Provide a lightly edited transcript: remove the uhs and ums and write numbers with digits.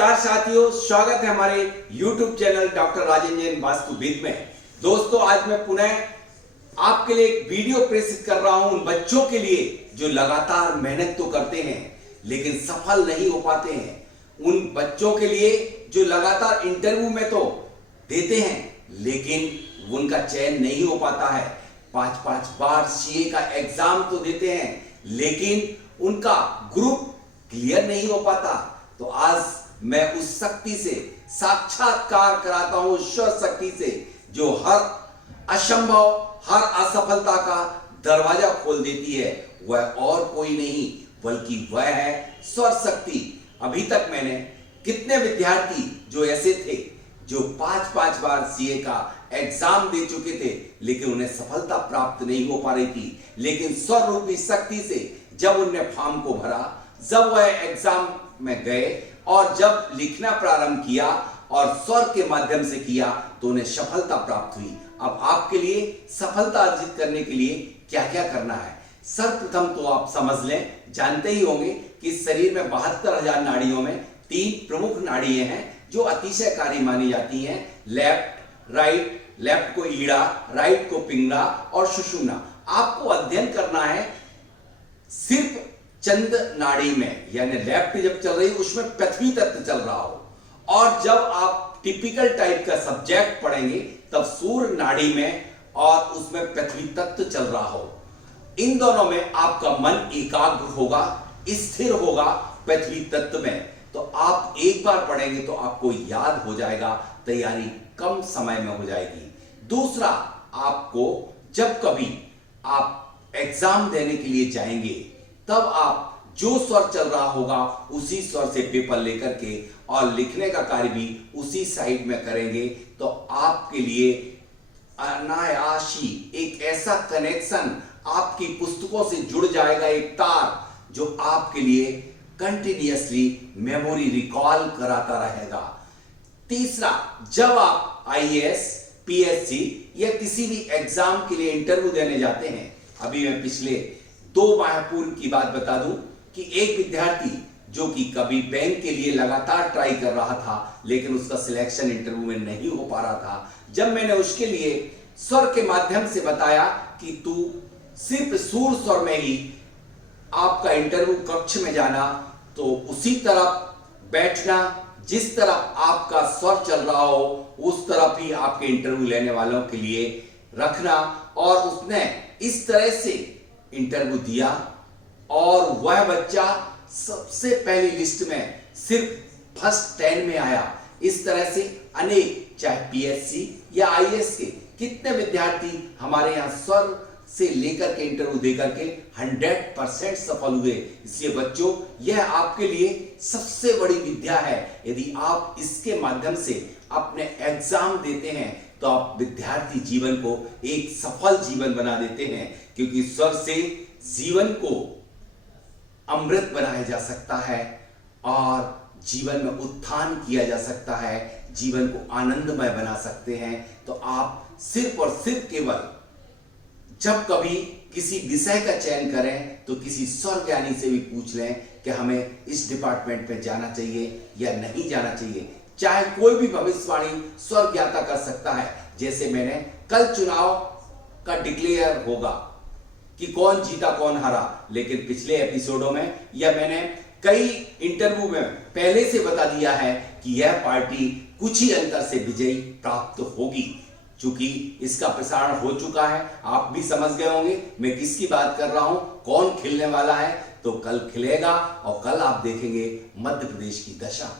नमस्कार साथियों, स्वागत है हमारे YouTube channel doctor Rajendra Jain वास्तुविद में। दोस्तों, आज मैं पुनः आपके लिए एक वीडियो प्रेषित कर रहा हूं उन बच्चों के लिए जो लगातार मेहनत तो करते हैं लेकिन सफल नहीं हो पाते हैं। उन बच्चों के लिए जो लगातार इंटरव्यू में तो देते हैं लेकिन उनका चयन नहीं हो पाता है। 5-5 बार सीए का एग्जाम तो देते हैं लेकिन उनका ग्रुप क्लियर नहीं हो पाता। तो आज मैं उस शक्ति से साक्षात्कार कराता हूं, ईश्वर शक्ति से, जो हर असंभव, हर असफलता का दरवाजा खोल देती है। वह और कोई नहीं बल्कि वह है स्वर शक्ति। अभी तक मैंने कितने विद्यार्थी जो ऐसे थे जो 5-5 बार सीए का एग्जाम दे चुके थे लेकिन उन्हें सफलता प्राप्त नहीं हो पा रही थी। लेकिन स्वर रूपी शक्ति से जब उनने फॉर्म को भरा, जब वह एग्जाम में गए और जब लिखना प्रारंभ किया और स्वर के माध्यम से किया तो उन्हें सफलता प्राप्त हुई। अब आपके लिए सफलता अर्जित करने के लिए क्या क्या करना है, सर्वप्रथम तो आप समझ लें, जानते ही होंगे कि शरीर में 72,000 नाड़ियों में 3 प्रमुख नाड़ियां हैं जो अतिशयकारी मानी जाती हैं। लेफ्ट, राइट, लेफ्ट को ईड़ा, राइट को पिंगला और सुषुम्ना। आपको अध्ययन करना है सिर्फ चंद नाड़ी में, यानी लेफ्ट जब चल रही है उसमें पृथ्वी तत्व चल रहा हो, और जब आप टिपिकल टाइप का सब्जेक्ट पढ़ेंगे तब सूर्य नाड़ी में और उसमें पृथ्वी तत्व चल रहा हो। इन दोनों में आपका मन एकाग्र होगा, स्थिर होगा पृथ्वी तत्व में। तो आप एक बार पढ़ेंगे तो आपको याद हो जाएगा, तैयारी कम समय में हो जाएगी। दूसरा, आपको जब कभी आप एग्जाम देने के लिए जाएंगे तब आप जो स्वर चल रहा होगा उसी स्वर से पेपर लेकर के और लिखने का कार्य भी उसी साइड में करेंगे तो आपके लिए अनायासी एक ऐसा कनेक्शन आपकी पुस्तकों से जुड़ जाएगा, एक तार जो आपके लिए कंटिन्यूअसली मेमोरी रिकॉल कराता रहेगा। तीसरा, जब आप आईएएस, पीएससी या किसी भी एग्जाम के लिए इंटरव्यू देने जाते हैं, अभी मैं पिछले 2 माह पूर्व की बात बता दूं कि एक विद्यार्थी जो कि कभी बैंक के लिए लगातार ट्राई कर रहा था लेकिन उसका सिलेक्शन इंटरव्यू में नहीं हो पा रहा था। जब मैंने उसके लिए स्वर के माध्यम से बताया कि तू सिर्फ सूर स्वर में ही आपका इंटरव्यू कक्ष में जाना, तो उसी तरफ बैठना, जिस तरफ आपका स्वर चल रहा हो उस तरफ ही आपके इंटरव्यू लेने वालों के लिए रखना। और उसने इस तरह से इंटरव्यू दिया और वह बच्चा सबसे पहली लिस्ट में सिर्फ फर्स्ट 10 में आया। इस तरह से अनेक, चाहे पीएससी या आईएएस के कितने विद्यार्थी हमारे यहाँ स्वर से लेकर के इंटरव्यू देकर के 100% सफल हुए। इसलिए बच्चों, यह आपके लिए सबसे बड़ी विद्या है। यदि आप इसके माध्यम से अपने एग्जाम देते हैं तो आप विद्यार्थी जीवन को एक सफल जीवन बना देते हैं, क्योंकि स्वर से जीवन को अमृत बनाया जा सकता है और जीवन में उत्थान किया जा सकता है, जीवन को आनंदमय बना सकते हैं। तो आप सिर्फ और सिर्फ केवल जब कभी किसी विषय का चयन करें तो किसी स्वर ज्ञानी से भी पूछ लें कि हमें इस डिपार्टमेंट में जाना चाहिए या नहीं जाना चाहिए। चाहे कोई भी भविष्यवाणी स्वर ज्ञाता कर सकता है। जैसे मैंने कल चुनाव का डिक्लेयर होगा कि कौन जीता कौन हारा, लेकिन पिछले एपिसोडों में या मैंने कई इंटरव्यू में पहले से बता दिया है कि यह पार्टी कुछ ही अंतर से विजयी प्राप्त होगी। चूंकि इसका प्रसारण हो चुका है, आप भी समझ गए होंगे मैं किसकी बात कर रहा हूं, कौन खिलने वाला है। तो कल खिलेगा और कल आप देखेंगे मध्य प्रदेश की दशा।